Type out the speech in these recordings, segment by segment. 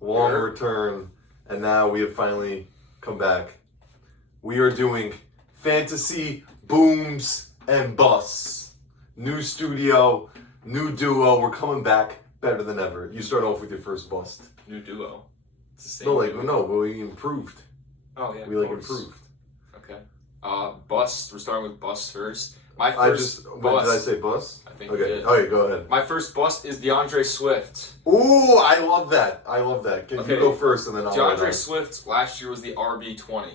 long return, and now we have finally come back. We are doing Fantasy Booms and Busts. New studio, new duo. We're coming back better than ever. You start off with your first bust. New duo. It's the same. But we improved. Oh yeah. We improved. Okay. Bust. We're starting with bust first. My Did bust. I say bust? I think okay. you did. Okay, go ahead. My first bust is DeAndre Swift. Ooh, I love that. Can you go first and then I'll DeAndre Swift last year was the RB20.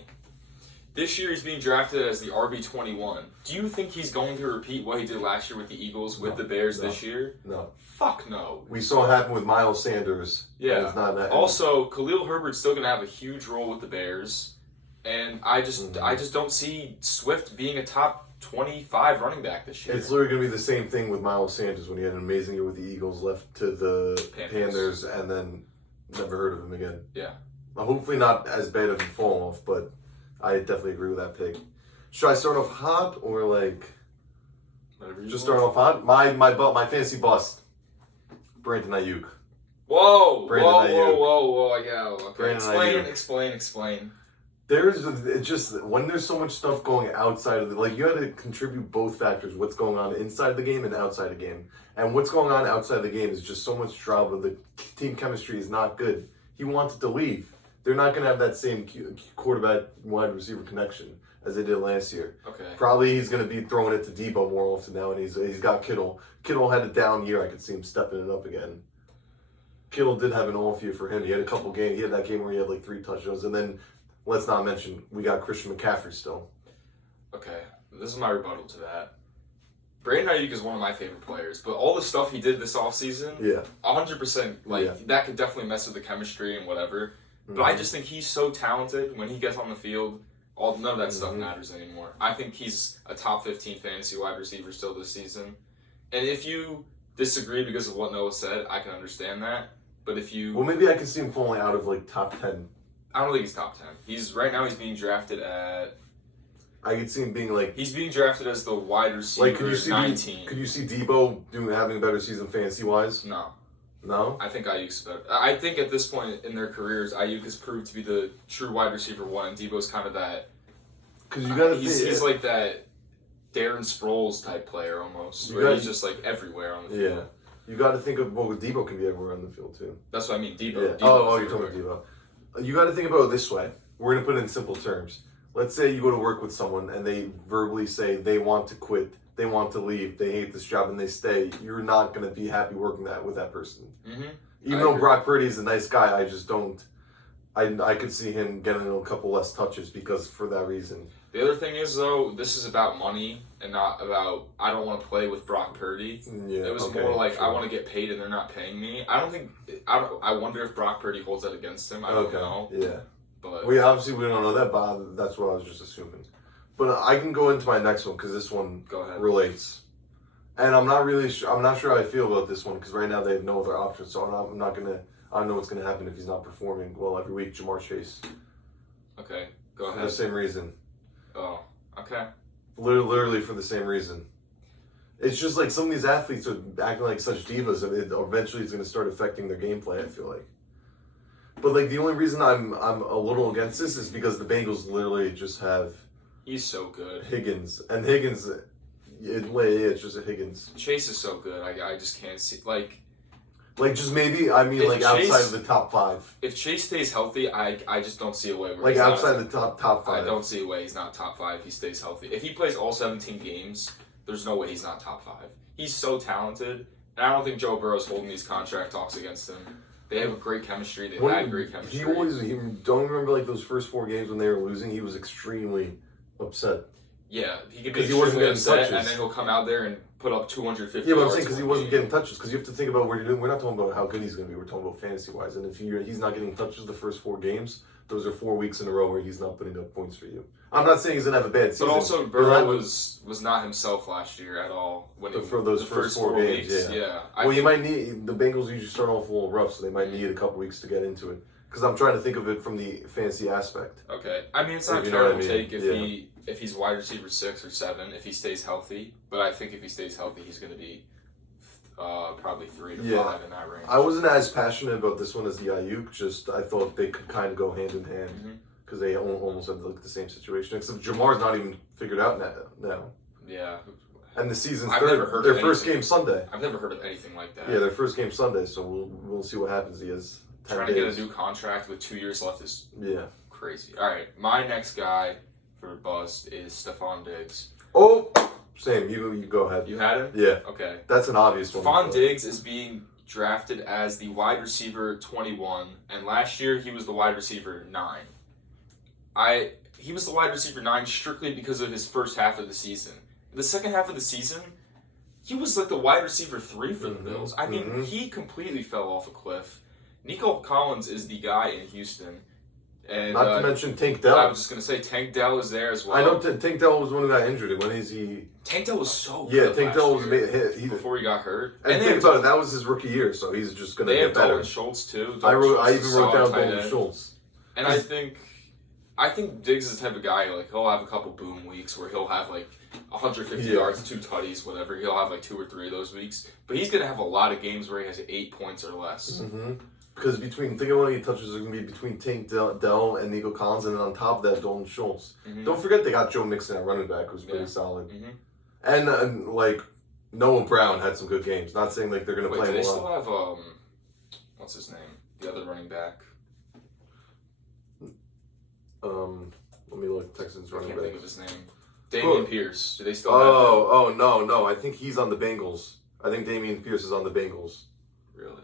This year he's being drafted as the RB21. Do you think he's going to repeat what he did last year with the Eagles, with the Bears this year? No. Fuck no. We saw it happen with Miles Sanders. Yeah. It's not Also, Khalil Herbert's still going to have a huge role with the Bears. And I just don't see Swift being a top 25 running back this year. It's literally going to be the same thing with Miles Sanders when he had an amazing year with the Eagles, left to the Panthers, and then never heard of him again. Yeah. Hopefully not as bad of a fall off, but I definitely agree with that pick. Should I start off hot or just start off hot? My fantasy bust, Brandon Ayuk. Whoa! Ayuk. Whoa! Yeah. Okay. Brandon Explain. It's just when there's so much stuff going outside of you got to contribute both factors, what's going on inside the game and outside the game. And what's going on outside the game is just so much drama. The team chemistry is not good. He wanted to leave. They're not going to have that same quarterback wide receiver connection as they did last year. Okay. Probably he's going to be throwing it to Debo more often now, and he's got Kittle. Kittle had a down year. I could see him stepping it up again. Kittle did have an off year for him. He had a couple games. He had that game where he had 3 touchdowns, and then let's not mention we got Christian McCaffrey still. Okay, this is my rebuttal to that. Brandon Ayuk is one of my favorite players, but all the stuff he did this offseason, 100%, that could definitely mess with the chemistry and whatever. But I just think he's so talented when he gets on the field. None of that stuff matters anymore. I think he's a top 15 fantasy wide receiver still this season. And if you disagree because of what Noah said, I can understand that. But if you... Well, maybe I can see him falling out of top 10. I don't think he's top 10. Right now he's being drafted at... I could see him being He's being drafted as the wide receiver 19. Could you see Debo having a better season fantasy-wise? No. No? I think Ayuk's better. I think at this point in their careers, Ayuk has proved to be the true wide receiver 1, and Debo's kind of that... Because you gotta he's like that Darren Sproles type player almost, he's just everywhere on the field. Yeah. You got to think of, Debo can be everywhere on the field too. That's what I mean, Debo. Yeah. You're talking about Debo. You got to think about it this way. We're going to put it in simple terms. Let's say you go to work with someone and they verbally say they want to quit, they want to leave, they hate this job and they stay. You're not going to be happy working with that person. Mm-hmm. Even though Brock Purdy is a nice guy, I just don't. I could see him getting a couple less touches because for that reason. The other thing is, though, this is about money and not about, I don't want to play with Brock Purdy. Yeah, it was more I want to get paid and they're not paying me. I wonder if Brock Purdy holds that against him. I don't know. Yeah. But we don't know that, but that's what I was just assuming. But I can go into my next one because this one relates. And I'm not sure how I feel about this one because right now they have no other options. So I don't know what's going to happen if he's not performing well every week. Jamar Chase. Okay, go ahead. For the same reason. Oh, okay. Literally for the same reason. It's just some of these athletes are acting like such divas, and eventually it's going to start affecting their gameplay, I feel like. But the only reason I'm a little against this is because the Bengals literally just have... He's so good. Higgins. And Higgins, it's just a Higgins. Chase is so good. I just can't see... just maybe, outside of the top 5. If Chase stays healthy, I just don't see a way where he's outside the top 5. I don't see a way he's not top 5 if he stays healthy. If he plays all 17 games, there's no way he's not top 5. He's so talented, and I don't think Joe Burrow's holding these contract talks against him. They have a great chemistry. They've had great chemistry. Don't remember those first 4 games when they were losing, he was extremely upset. Yeah, he could be extremely upset, and then he'll come out there and put up 250 Yeah, but I'm saying because he wasn't getting touches. Because you have to think about what you're doing. We're not talking about how good he's going to be. We're talking about fantasy-wise. And if he's not getting touches the first 4 games, those are 4 weeks in a row where he's not putting up points for you. I'm not saying he's going to have a bad season. But also, Burrow was not himself last year at all. For those first 4 games, yeah. You might need... The Bengals usually start off a little rough, so they might need a couple weeks to get into it. Because I'm trying to think of it from the fantasy aspect. Okay. I mean, it's not a terrible take if he's wide receiver 6 or 7, if he stays healthy. But I think if he stays healthy, he's going to be probably 3 to 5 in that range. I wasn't as passionate about this one as the Ayuk. Just I thought they could kind of go hand in hand because they almost had like the same situation. Except Jamar's not even figured out now. Yeah. And the season's their first game Sunday. I've never heard of anything like that. Yeah, their first game Sunday. So we'll see what happens. He has 10 trying days. to get a new contract with 2 years left is crazy. All right, my next guy for bust is Stephon Diggs. Oh, same. You go ahead. You had him? Yeah. Okay. That's an obvious one. Stephon Diggs is being drafted as the wide receiver 21, and last year he was the wide receiver 9. He was the wide receiver 9 strictly because of his first half of the season. The second half of the season, he was like the wide receiver 3 for the Bills. I mean, he completely fell off a cliff. Nico Collins is the guy in Houston. And, not to mention Tank Dell. I was just going to say Tank Dell is there as well. I know Tank Dell was one who got injured. When is he? Tank Dell was so good. Tank Dell was before he got hurt. And think about it, that was his rookie year, so he's just going to get better. They have Dalton Schultz too. I even wrote down Dalton Schultz. And I think Diggs is the type of guy, like, he'll have a couple boom weeks where he'll have, like, 150 yards, 2 tutties, whatever. He'll have, like, 2 or 3 of those weeks. But he's going to have a lot of games where he has 8 points or less. Because think of how many touches are going to be between Tank Dell and Nico Collins, and then on top of that, Dalton Schultz. Don't forget they got Joe Mixon at running back, who's pretty solid. And, like, Noah Brown had some good games. Not saying, like, they're going to play him a lot. Do they still have, what's his name? The other running back? Let me look. Texans running back. I can't think of his name. Dameon Pierce. Do they still have him? No. I think he's on the Bengals. I think Dameon Pierce is on the Bengals. Really?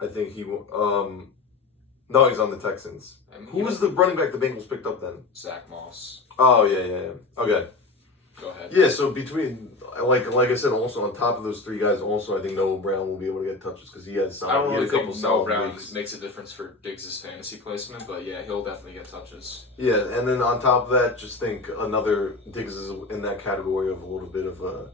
I think no, he's on the Texans. Who was the running back the Bengals picked up then? Zach Moss. Oh, yeah. Okay. Go ahead. Yeah, so between, like I said, also on top of those 3 guys, also I think Noah Brown will be able to get touches because he has some. I don't really think Noah Brown makes a difference for Diggs' fantasy placement, but yeah, he'll definitely get touches. Yeah, and then on top of that, just think another Diggs is in that category of a little bit of a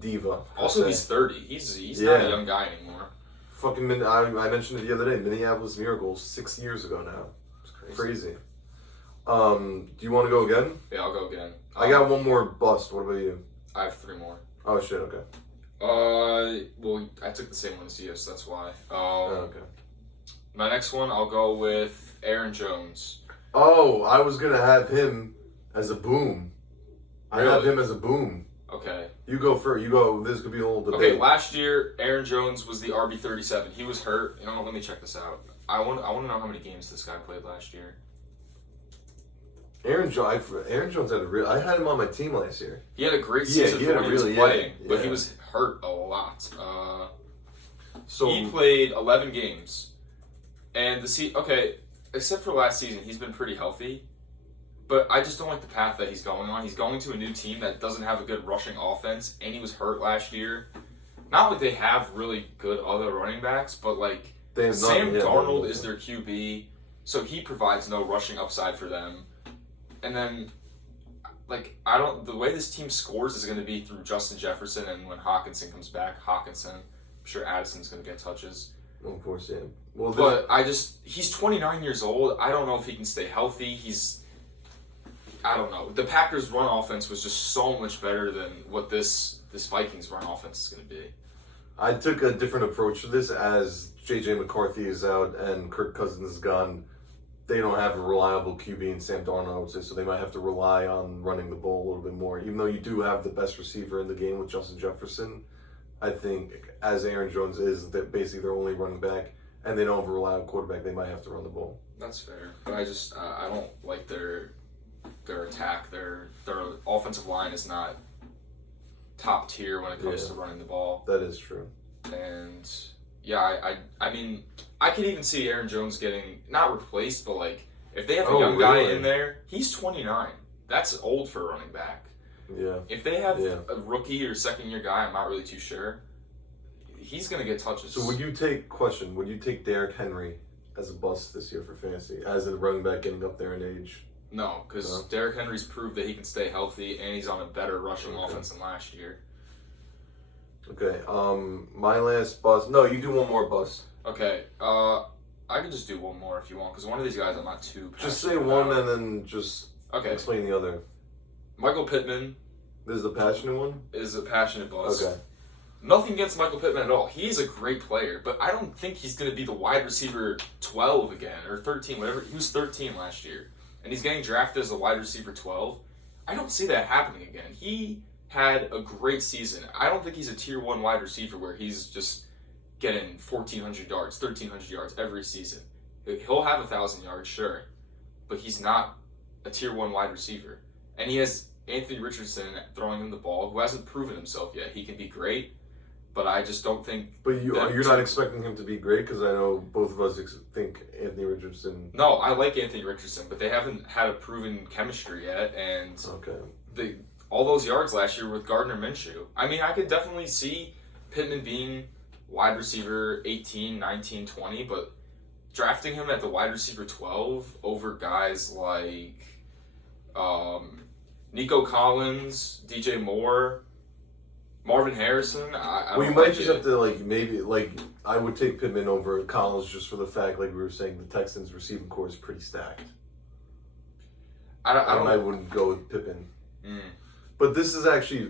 diva. Also, he's 30. He's not a young guy anymore. Fucking, I mentioned it the other day. Minneapolis Miracles 6 years ago now. It's crazy. Do you want to go again? Yeah, I'll go again. I got one more bust. What about you? I have 3 more. Oh shit. Okay. Well, I took the same one as you, so that's why. Okay. My next one, I'll go with Aaron Jones. Oh, I was gonna have him as a boom. Really? I have him as a boom. Okay. You go first. You go. This could be a little debate. Okay, last year Aaron Jones was the RB37. He was hurt. Let me check this out. I want to know how many games this guy played last year. Aaron Jones had I had him on my team last year. He had a great season for when he was playing, but he was hurt a lot. So he played 11 games, and except for last season, he's been pretty healthy. But I just don't like the path that he's going on. He's going to a new team that doesn't have a good rushing offense, and he was hurt last year. Not like they have really good other running backs, but like Sam Darnold is their QB, so he provides no rushing upside for them. And then, the way this team scores is going to be through Justin Jefferson, and when Hawkinson comes back, I'm sure Addison's going to get touches. Of course, yeah. Well, but he's 29 years old. I don't know if he can stay healthy. I don't know. The Packers' run offense was just so much better than what this Vikings run offense is going to be. I took a different approach to this as J.J. McCarthy is out and Kirk Cousins is gone. They don't have a reliable QB in Sam Darnold, I would say, so they might have to rely on running the ball a little bit more. Even though you do have the best receiver in the game with Justin Jefferson, I think as Aaron Jones is, that basically their only running back, and they don't have a reliable quarterback, they might have to run the ball. That's fair. But I don't like their attack. Their offensive line is not top tier when it comes to running the ball. That is true. And yeah, I mean, I could even see Aaron Jones getting not replaced, but like if they have a young guy in there, he's 29. That's old for a running back. Yeah. If they have a rookie or second year guy, I'm not really too sure. He's gonna get touches. So would you take Derrick Henry as a bust this year for fantasy as a running back getting up there in age? No, because Derrick Henry's proved that he can stay healthy, and he's on a better rushing offense than last year. Okay, my last bust. No, you do one more bust. Okay, I can just do one more if you want, because one of these guys I'm not too passionate Just say one and then just explain the other. Michael Pittman. This is the passionate one? Is a passionate bust. Okay. nothing against Michael Pittman at all. He's a great player, but I don't think he's going to be the wide receiver 12 again, or 13, whatever. He was 13 last year, and he's getting drafted as a wide receiver 12. I don't see that happening again. He had a great season. I don't think he's a tier 1 wide receiver where he's just getting 1,400 yards, 1,300 yards every season. He'll have 1,000 yards, sure, but he's not a tier 1 wide receiver. And he has Anthony Richardson throwing him the ball, who hasn't proven himself yet. He can be great, but I just don't think... But you're not expecting him to be great? Because I know both of us think Anthony Richardson... No, I like Anthony Richardson, but they haven't had a proven chemistry yet, and all those yards last year with Gardner Minshew. I mean, I could definitely see Pittman being wide receiver 18, 19, 20, but drafting him at the wide receiver 12 over guys like Nico Collins, DJ Moore, Marvin Harrison, I you might just have to, I would take Pittman over Collins just for the fact, like we were saying, the Texans' receiving core is pretty stacked. I wouldn't go with Pittman. But this is actually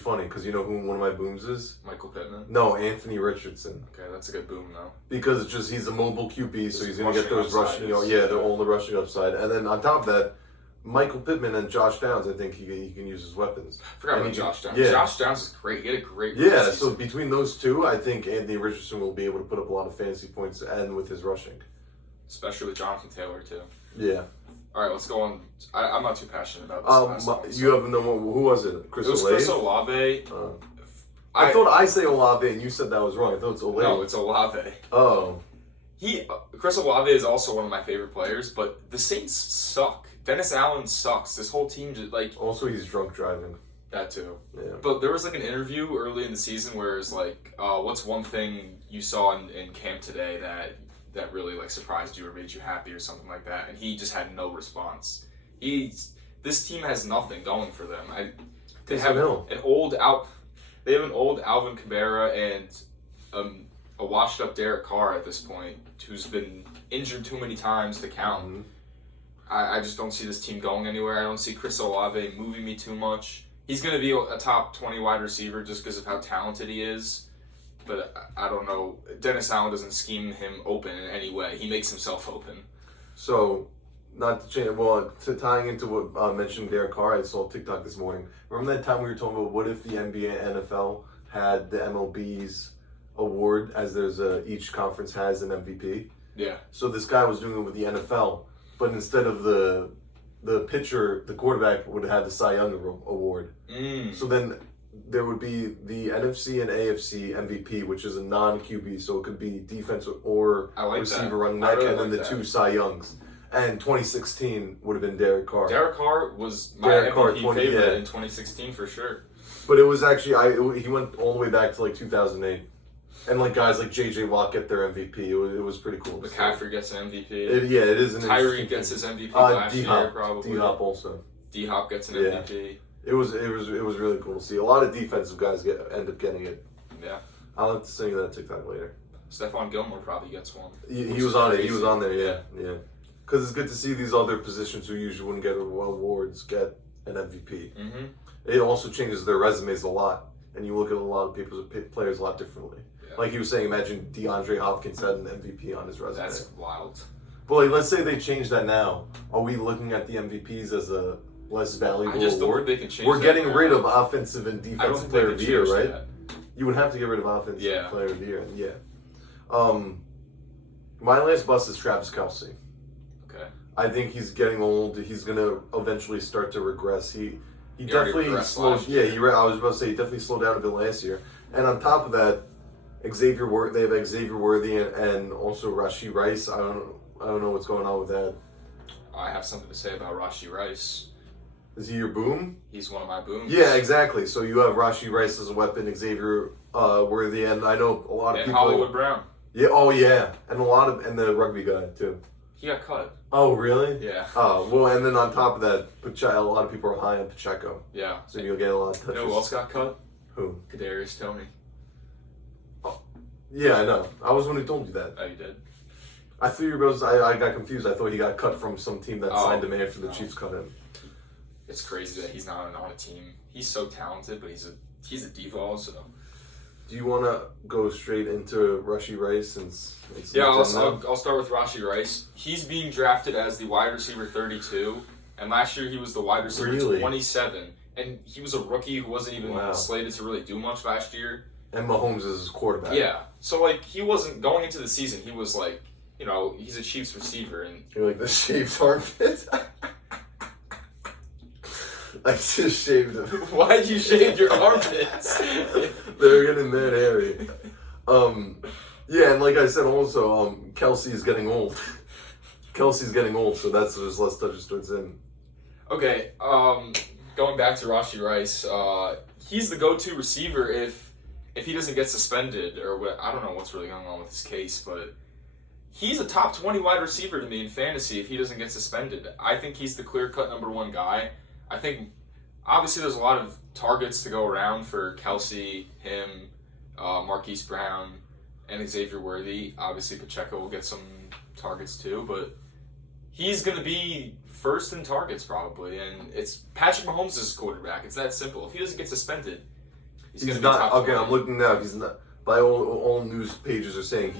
funny, because you know who one of my booms is? Michael Pittman? No, Anthony Richardson. Okay, that's a good boom, though. Because he's a mobile QB, so he's going to get those rushing, all the rushing upside. And then on top of that, Michael Pittman and Josh Downs, I think he can use as weapons. I forgot about Josh Downs. Yeah. Josh Downs is great. He had a great season. So between those two, I think Anthony Richardson will be able to put up a lot of fantasy points and with his rushing. Especially with Jonathan Taylor, too. Yeah. All right, let's go on. I'm not too passionate about this. Who was it? Chris Olave? Chris Olave. I thought I say Olave and you said that was wrong. I thought it's Olave. No, it's Olave. Oh. Chris Olave is also one of my favorite players, but the Saints suck. Dennis Allen sucks. This whole team just Also, he's drunk driving. That too. Yeah. But there was an interview early in the season where it's what's one thing you saw in camp today that really surprised you or made you happy or something like that, and he just had no response. This team has nothing going for them. They have an old Alvin Kamara and a washed up Derek Carr at this point, who's been injured too many times to count. Mm-hmm. I just don't see this team going anywhere. I don't see Chris Olave moving me too much. He's going to be a top 20 wide receiver just because of how talented he is. But I don't know. Dennis Allen doesn't scheme him open in any way. He makes himself open. So, not to change, tying into what mentioned Derek Carr, I saw TikTok this morning. Remember that time we were talking about what if the NBA and NFL had the MLB's award as there's each conference has an MVP? Yeah. So this guy was doing it with the NFL. But instead of the pitcher, the quarterback would have the Cy Young Award. So then there would be the NFC and AFC MVP, which is a non-QB, so it could be defense or receiver running back, and then the two Cy Youngs. And 2016 would have been Derek Carr. Derek Carr was my MVP favorite in 2016 for sure. But it was actually, he went all the way back to 2008. And guys like J.J. Watt get their MVP. It was pretty cool. McCaffrey gets an MVP. It is an Tyree gets his MVP last year, probably. D-Hop also. D-Hop gets an MVP. It was really cool to see. A lot of defensive guys end up getting it. Yeah. I'll have to send you that TikTok later. Stephon Gilmore probably gets one. He was on it. He was on there, yeah. Because it's good to see these other positions who usually wouldn't get awards get an MVP. Mm-hmm. It also changes their resumes a lot. And you look at a lot of people's players a lot differently. Like he was saying, imagine DeAndre Hopkins had an MVP on his resume. That's wild. But let's say they change that now. Are we looking at the MVPs as a less valuable award? I just don't think they can change We're getting rid of offensive and defensive player of the year, right? That. You would have to get rid of offensive player of the year. Yeah. My last bust is Travis Kelce. Okay. I think he's getting old. He's going to eventually start to regress. He definitely slowed. Yeah, I was about to say he definitely slowed down a bit last year. And on top of that, they have Xavier Worthy and also Rashee Rice. I don't know what's going on with that. I have something to say about Rashee Rice. Is he your boom? He's one of my booms. Yeah, exactly. So you have Rashee Rice as a weapon, Xavier Worthy, and I know a lot of people. And Hollywood Brown. Yeah. Oh yeah, and and the rugby guy too. He got cut. Oh really? Yeah. Oh well, and then on top of that, a lot of people are high on Pacheco. Yeah. So you'll get a lot of touches. You know who else got cut? Who? Kadarius Toney. Yeah, I know. I was the one who told you that. Oh, you did? I thought I got confused. I thought he got cut from some team that signed him after the Chiefs cut him. It's crazy that he's not on a team. He's so talented, but he's a diva also. Do you want to go straight into Rashee Rice since it's I'll start with Rashee Rice. He's being drafted as the wide receiver 32, and last year he was the wide receiver 27. And he was a rookie who wasn't even slated to really do much last year. And Mahomes is his quarterback. Yeah. So, like, he wasn't going into the season. He was like, he's a Chiefs receiver. And you're like, the Chiefs armpit? I just shaved them. Why'd you shave your armpits? They're getting mad hairy. Yeah, and like I said also, Kelsey's getting old. Kelsey's getting old, so that's there's less touches towards him. Okay, going back to Rashee Rice, he's the go-to receiver if he doesn't get suspended or what. I don't know what's really going on with his case, but he's a top 20 wide receiver to me in fantasy if he doesn't get suspended. I think he's the clear-cut number one guy. I think obviously there's a lot of targets to go around for Kelsey, him, Marquise Brown, and Xavier Worthy. Obviously Pacheco will get some targets too, but he's going to be first in targets probably, and it's Patrick Mahomes' quarterback. It's that simple. If he doesn't get suspended, he's going to be top 20. Okay, I'm looking now. He's not. By all news pages are saying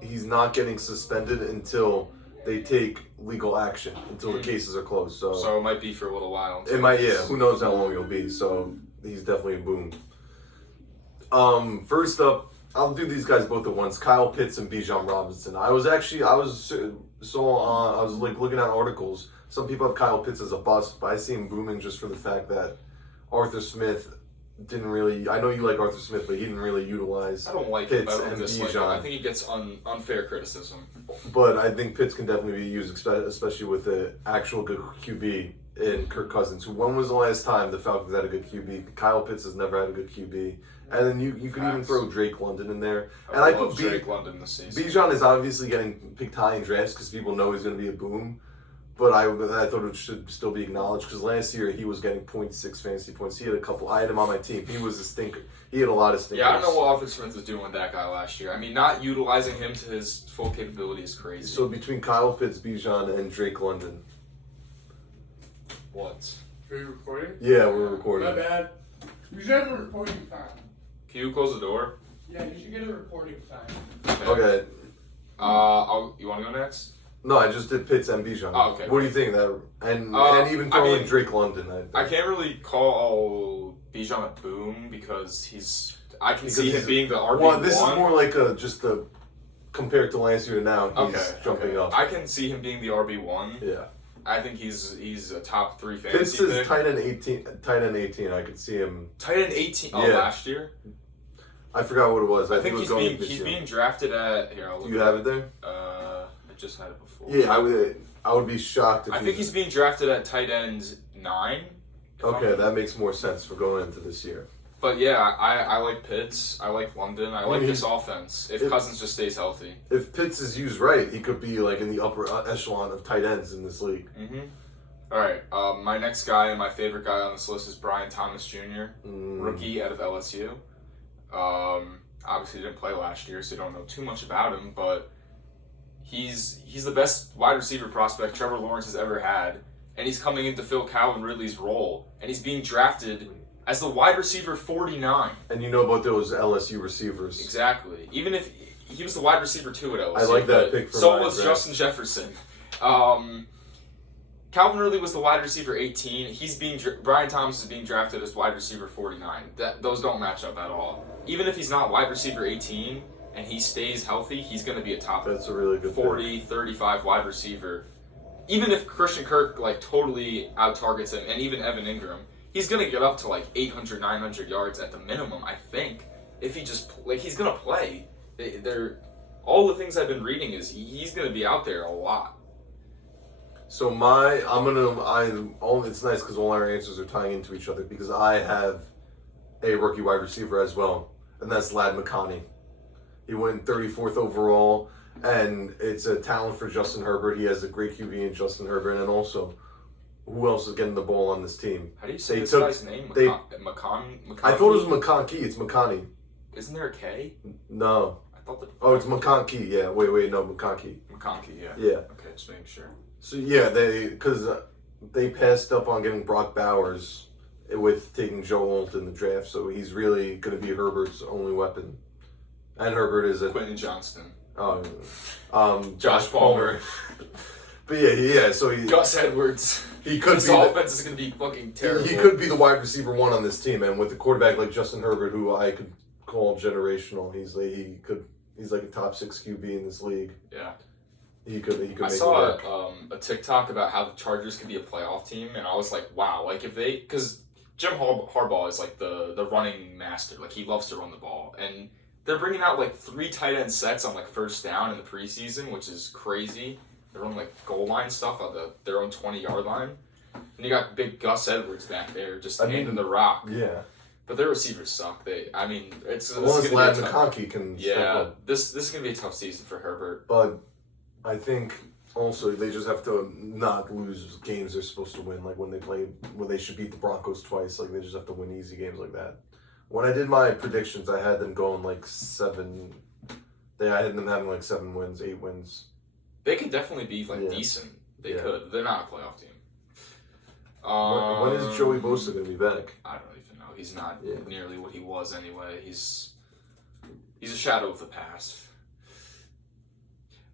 he's not getting suspended until they take legal action, until the cases are closed. So it might be for a little while. It might, yeah. Who knows how long it'll be? So he's definitely a boom. First up, I'll do these guys both at once. Kyle Pitts and Bijan Robinson. I was looking at articles. Some people have Kyle Pitts as a bust, but I see him booming just for the fact that Arthur Smith didn't really. I know you like Arthur Smith, but he didn't really utilize. I don't like Pitts and Bijan. I think he gets unfair criticism. But I think Pitts can definitely be used, especially with the actual good QB in Kirk Cousins. When was the last time the Falcons had a good QB? Kyle Pitts has never had a good QB. And then you could even throw Drake London in there. And I put Drake London this season. Bijan is obviously getting picked high in drafts because people know he's going to be a boom. But I thought it should still be acknowledged because last year he was getting 0.6 fantasy points. He had a couple. I had him on my team. He was a stinker. He had a lot of stinkers. Yeah, I don't know what Arthur Smith was doing with that guy last year. I mean, not utilizing him to his full capability is crazy. So between Kyle Pitts, Bijan, and Drake London. What? Are you recording? Yeah, we're recording. My bad. You should have a recording time. Can you close the door? Yeah, you should get a recording time. Okay. You want to go next? No, I just did Pitts and Bijan. Oh, okay. What do you think that? And even throwing Drake London. I can't really call Bijan a boom because I can see him being the RB1. Well, this is more like compared to last year to now. He's jumping up. I can see him being the RB1. Yeah. I think he's a top 3 fantasy Pitts pick. is tight end 18. Tight end 18. I could see him. Tight end 18. Oh, yeah. Last year. I forgot what it was. I think he's being drafted at. Here, I'll look. You have it there. I just had it before. Yeah, I would be shocked if. I think he's being drafted at tight end 9. Okay, that makes more sense for going into this year. But yeah, I like Pitts. I like London. I like this offense. If Cousins just stays healthy. If Pitts is used right, he could be like in the upper echelon of tight ends in this league. Mm-hmm. All right. My next guy and my favorite guy on this list is Brian Thomas Jr., rookie out of LSU. Obviously didn't play last year, so you don't know too much about him, but he's the best wide receiver prospect Trevor Lawrence has ever had, and he's coming in to fill Calvin Ridley's role, and he's being drafted as the wide receiver 49. And you know about those LSU receivers. Exactly. Even if he was the wide receiver 2 at LSU. I like that pick for so was Justin Jefferson. Calvin Ridley was the wide receiver 18. Brian Thomas is being drafted as wide receiver 49. Those don't match up at all. Even if he's not wide receiver 18 and he stays healthy, he's going to be a top That's a really good 40, pick. 35 wide receiver. Even if Christian Kirk totally out-targets him, and even Evan Ingram, he's going to get up to 800, 900 yards at the minimum, I think. If he just, he's going to play. All the things I've been reading is he's going to be out there a lot. So it's nice because all our answers are tying into each other because I have a rookie wide receiver as well, and that's Ladd McConkey. He went 34th overall, and it's a talent for Justin Herbert. He has a great QB in Justin Herbert, and also, who else is getting the ball on this team? How do you say this guy's name? McConkey? I thought it was McConkey. It's McConkey. Isn't there a K? No. I thought that. Oh, it's McConkey. Yeah. Wait. No, McConkey. McConkey. Yeah. Yeah. Okay, just making sure. So yeah, because they passed up on getting Brock Bowers with taking Joe Alt in the draft. So he's really going to be Herbert's only weapon. And Herbert is Quentin Johnston. Josh Palmer. But yeah. So Gus Edwards. He could this be offense is going to be fucking terrible. He could be the wide receiver 1 on this team, and with a quarterback like Justin Herbert, who I could call generational, he's like a top 6 QB in this league. Yeah. He could make I saw a TikTok about how the Chargers could be a playoff team, and I was like, wow, like if they, because Jim Harbaugh is like the running master, like he loves to run the ball, and they're bringing out like 3 tight end sets on like first down in the preseason, which is crazy. They're running like goal line stuff on their own 20-yard line, and you got big Gus Edwards back there just handing the rock. Yeah. But their receivers suck. It's unless Ladd McConkey can. Yeah, this is gonna be a tough season for Herbert. But I think also they just have to not lose games they're supposed to win, like when they should beat the Broncos twice. Like they just have to win easy games like that. When I did my predictions, I had them going like 7. I had them having like 7 wins, 8 wins. They could definitely be like decent. They could. They're not a playoff team. When is Joey Bosa gonna be back? I don't even know. He's not nearly what he was anyway. He's a shadow of the past.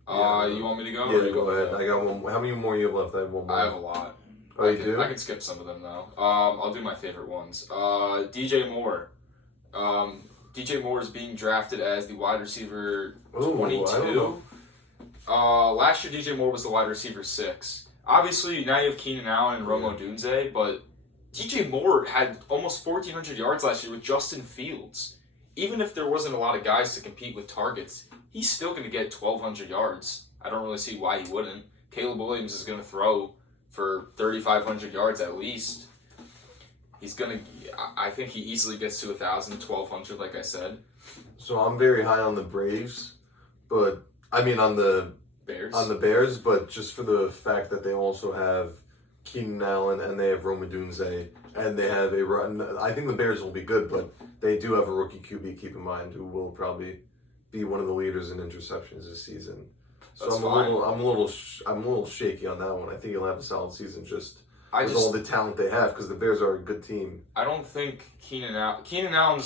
You want me to go? Yeah, go ahead. I got one. How many more you have left? I have one more. I have a lot. Oh, you do? I can skip some of them though. I'll do my favorite ones. DJ Moore. DJ Moore is being drafted as the wide receiver 22. Last year, DJ Moore was the wide receiver 6. Obviously, now you have Keenan Allen and Rome Odunze, but DJ Moore had almost 1,400 yards last year with Justin Fields. Even if there wasn't a lot of guys to compete with targets, he's still going to get 1,200 yards. I don't really see why he wouldn't. Caleb Williams is going to throw for 3,500 yards at least. I think he easily gets to 1,000, 1,200, like I said. So I'm very high on the Braves, but I mean on the Bears. On the Bears, but just for the fact that they also have Keenan Allen and they have Rome Odunze and they have a run. I think the Bears will be good, but they do have a rookie QB. Keep in mind, who will probably be one of the leaders in interceptions this season. So That's I'm a little shaky on that one. I think he'll have a solid season with all the talent they have, because the Bears are a good team. I don't think Keenan Allen.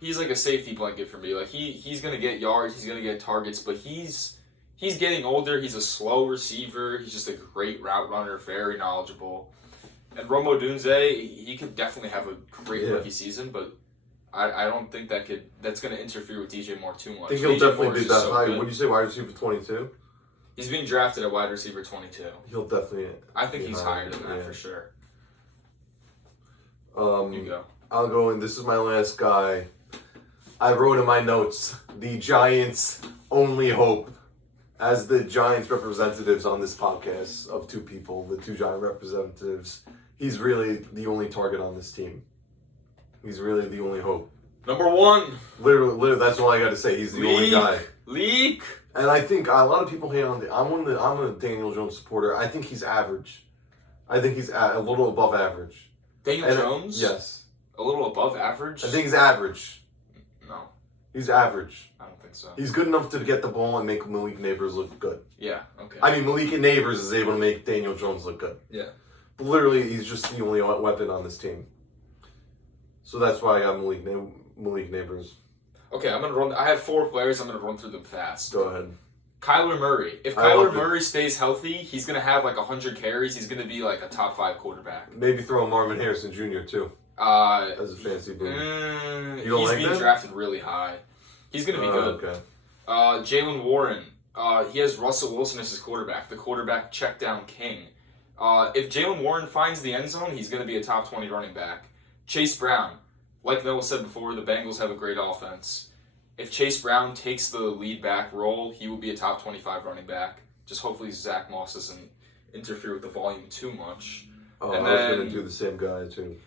He's like a safety blanket for me. Like he's gonna get yards, he's gonna get targets, but he's getting older. He's a slow receiver. He's just a great route runner, very knowledgeable. And Rome Odunze, he could definitely have a great rookie season, but I don't think that's going to interfere with DJ Moore too much. I think he'll definitely be that high. What do you say, wide receiver 22? He's being drafted at wide receiver 22. He'll definitely. I think he's higher than that for sure. You go. I'll go, and this is my last guy. I wrote in my notes, the Giants' only hope. As the Giants representatives on this podcast of 2 people, the 2 Giant representatives, he's really the only target on this team. He's really the only hope. Number 1. Literally, that's all I got to say. He's the only guy. Leak. And I think a lot of people hate on. I'm a Daniel Jones supporter. I think he's average. I think he's a little above average. Daniel Jones? Yes. A little above average? I think he's average. No. He's average. I don't think so. He's good enough to get the ball and make Malik Neighbors look good. Yeah, okay. I mean, Malik Neighbors is able to make Daniel Jones look good. Yeah. But literally, he's just the only weapon on this team. So that's why I got Malik Neighbors. Okay, I'm gonna run. I have 4 players. I'm gonna run through them fast. Go ahead. Kyler Murray. If Kyler Murray stays healthy, he's gonna have like 100 carries. He's gonna be like a top 5 quarterback. Maybe throw Marvin Harrison Jr. too. As a fancy boom. He's being drafted really high. He's gonna be good. Okay. Jalen Warren. He has Russell Wilson as his quarterback. The quarterback check down king. If Jalen Warren finds the end zone, he's gonna be a top 20 running back. Chase Brown. Like Noah said before, the Bengals have a great offense. If Chase Brown takes the lead back role, he will be a top 25 running back. Just hopefully Zach Moss doesn't interfere with the volume too much. Oh, and I was going to do the same guy too,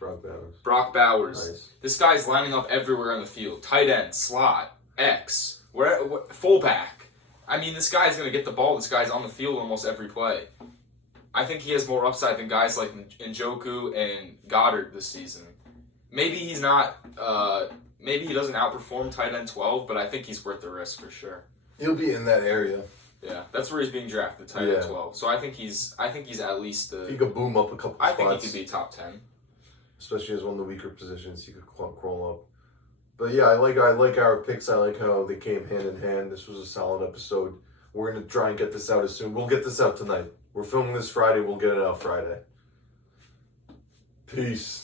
Brock Bowers. Nice. This guy's lining up everywhere on the field. Tight end, slot, X, fullback. I mean, this guy's going to get the ball. This guy's on the field almost every play. I think he has more upside than guys like Njoku and Goddard this season. Maybe he's not. Maybe he doesn't outperform tight end 12, but I think he's worth the risk for sure. He'll be in that area. Yeah, that's where he's being drafted, tight end 12. So I think he's at least he could boom up a couple spots. I think he could be top 10. especially as one of the weaker positions. He could crawl up. But yeah, I like our picks. I like how they came hand in hand. This was a solid episode. We're gonna try and get this out as soon. We'll get this out tonight. We're filming this Friday. We'll get it out Friday. Peace.